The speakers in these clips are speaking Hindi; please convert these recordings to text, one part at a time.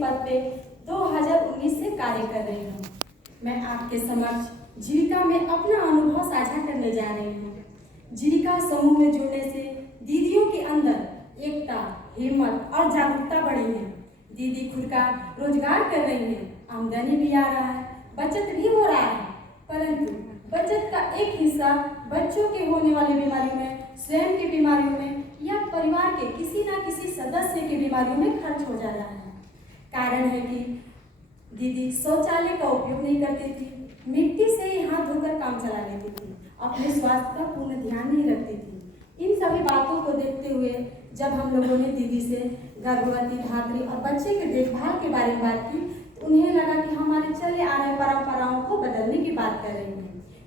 पद पे 2019 से कार्य कर रही हूँ। मैं आपके समक्ष जीविका में अपना अनुभव साझा करने जा रही हूँ। जीविका समूह में जुड़ने से दीदियों के अंदर एकता, हिम्मत और जागरूकता बढ़ी है। दीदी खुद का रोजगार कर रही है, आमदनी भी आ रहा है, बचत भी हो रहा है, परंतु बचत का एक हिस्सा बच्चों के होने वाली बीमारियों में, स्वयं की बीमारियों में या परिवार के किसी न किसी सदस्य की बीमारियों में खर्च हो जा रहा है। कारण है कि दीदी शौचालय का उपयोग नहीं करती थी, मिट्टी से ही हाथ धोकर काम चला लेती थी, अपने स्वास्थ्य का पूर्ण ध्यान नहीं रखती थी। इन सभी बातों को देखते हुए जब हम लोगों ने दीदी से गर्भवती, धात्री और बच्चे के देखभाल के बारे में बात की तो उन्हें लगा कि हमारे चले आ रहे परंपराओं को बदलने की बात कर रही हैं।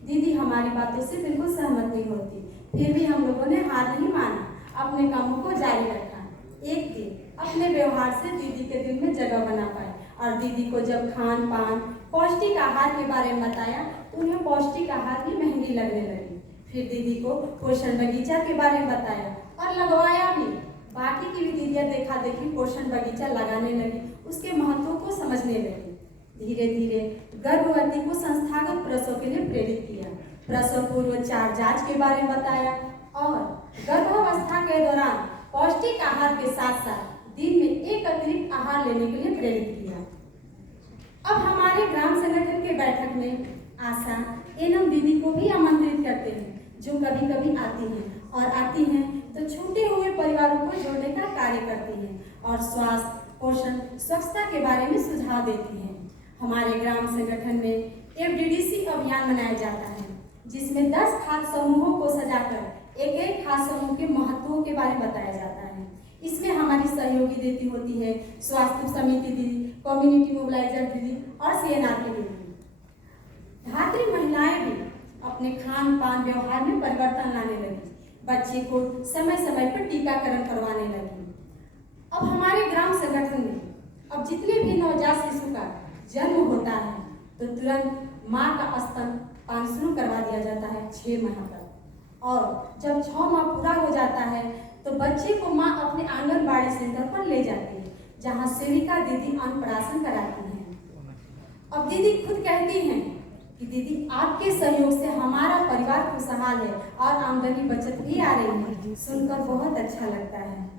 दीदी हमारी बातों से बिल्कुल सहमत नहीं होती, फिर भी हम लोगों ने हार नहीं माना, अपने कामों को जारी रखा। एक दिन अपने व्यवहार से दीदी के दिल में जगह बना पाए और दीदी को जब खान पान, पौष्टिक आहार के बारे में बताया तो उन्हें पौष्टिक आहार भी महंगी लगने लगी। फिर दीदी को पोषण बगीचा के बारे में बताया और लगवाया भी। बाकी की भी दीदियाँ देखा देखी पोषण बगीचा लगाने लगी, उसके महत्व को समझने लगी। धीरे धीरे गर्भवती को संस्थागत प्रसव के लिए प्रेरित किया, प्रसव पूर्व 4 जांच के बारे में बताया और गर्भावस्था के दौरान पौष्टिक आहार के साथ साथ दिन में एक अतिरिक्त आहार लेने के लिए प्रेरित किया। अब हमारे ग्राम संगठन के बैठक में आशा एवं दीदी को भी आमंत्रित करते हैं, जो कभी कभी आती हैं तो छूटे हुए परिवारों को जोड़ने का कार्य करती हैं और स्वास्थ्य, पोषण, स्वच्छता के बारे में सुझाव देती हैं। हमारे ग्राम संगठन में FDDC अभियान मनाया जाता है, जिसमें 10 खास समूहों को सजाकर एक खास समूह के महत्वों के बारे में बताया जाता है। इसमें हमारी सहयोगी दीदी होती है स्वास्थ्य समिति दीदी, कम्युनिटी मोबिलाइजर दीदी और CNR की दीदी। धात्री महिलाएं भी अपने खान पान व्यवहार में परिवर्तन लाने लगी, बच्चे को समय समय पर टीकाकरण करवाने लगी। अब हमारे ग्राम संगठन में अब जितने भी नवजात शिशु का जन्म होता है तो तुरंत माँ का स्तनपान शुरू करवा दिया जाता है 6 माह तक, और जब 6 माह पूरा हो जाता है तो बच्चे को माँ अपने आंगनबाड़ी सेंटर पर ले जाती है, जहाँ सेविका दीदी अन्नप्राशन कराती हैं। अब दीदी खुद कहती हैं कि दीदी आपके सहयोग से हमारा परिवार खुशहाल है और आमदनी बचत भी आ रही है। सुनकर बहुत अच्छा लगता है।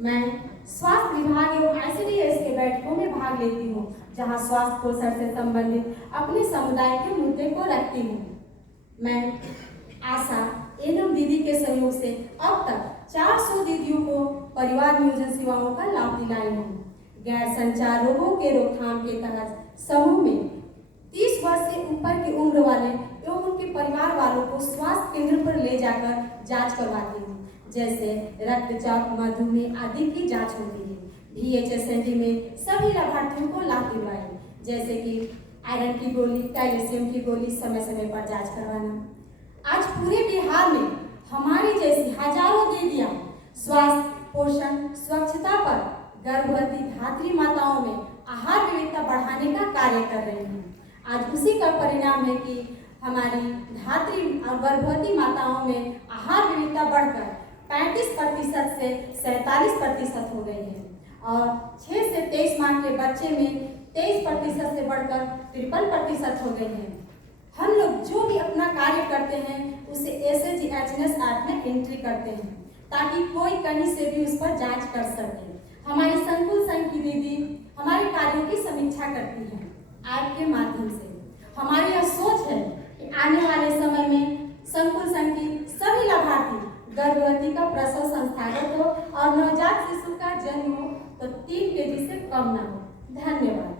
मैं स्वास्थ्य विभाग एवं ICDS के बैठकों में भाग लेती हूँ, जहाँ स्वास्थ्य पोषण से संबंधित अपने समुदाय के मुद्दे को रखती हूँ। मैं आशा एवं दीदी के सहयोग से अब तक 400 दीदियों को परिवार नियोजन सेवाओं का लाभ दिलाई हूँ। गैर संचार रोगों के रोकथाम के तहत समूह में 30 वर्ष से ऊपर की उम्र वाले एवं उनके परिवार वालों को स्वास्थ्य केंद्र पर ले जाकर जांच करवाती हूँ, जैसे रक्तचाप, मधुमेह आदि की जांच होती है। VHSND में सभी लाभार्थियों को लाभ दिलवाए, जैसे कि आयरन की गोली, कैल्शियम की गोली, समय समय पर जांच करवाना। आज पूरे बिहार में हमारी जैसी हजारों दीदियाँ स्वास्थ्य, पोषण, स्वच्छता पर गर्भवती धात्री माताओं में आहार विविधता बढ़ाने का कार्य कर रही हैं। आज उसी का परिणाम है कि हमारी धात्री और गर्भवती माताओं में आहार विविधता बढ़कर 35% से 47% हो गई है और 6 से 23 माह के बच्चे में 23% से बढ़कर 53% हो गई है। हम लोग जो भी अपना कार्य करते हैं उसे SHG HNS ऐप में एंट्री करते हैं, ताकि कोई कहीं से भी उस पर जांच कर सके। हमारी संकुल संघ की दीदी हमारे कार्यों की समीक्षा करती है ऐप के माध्यम से। हमारी यह सोच है कि आने वाले समय में संकुल संघ की सभी लाभार्थी गर्भवती का प्रसव संस्थागत हो और नवजात शिशु का जन्म हो तो 3 kg से कम न हो। धन्यवाद।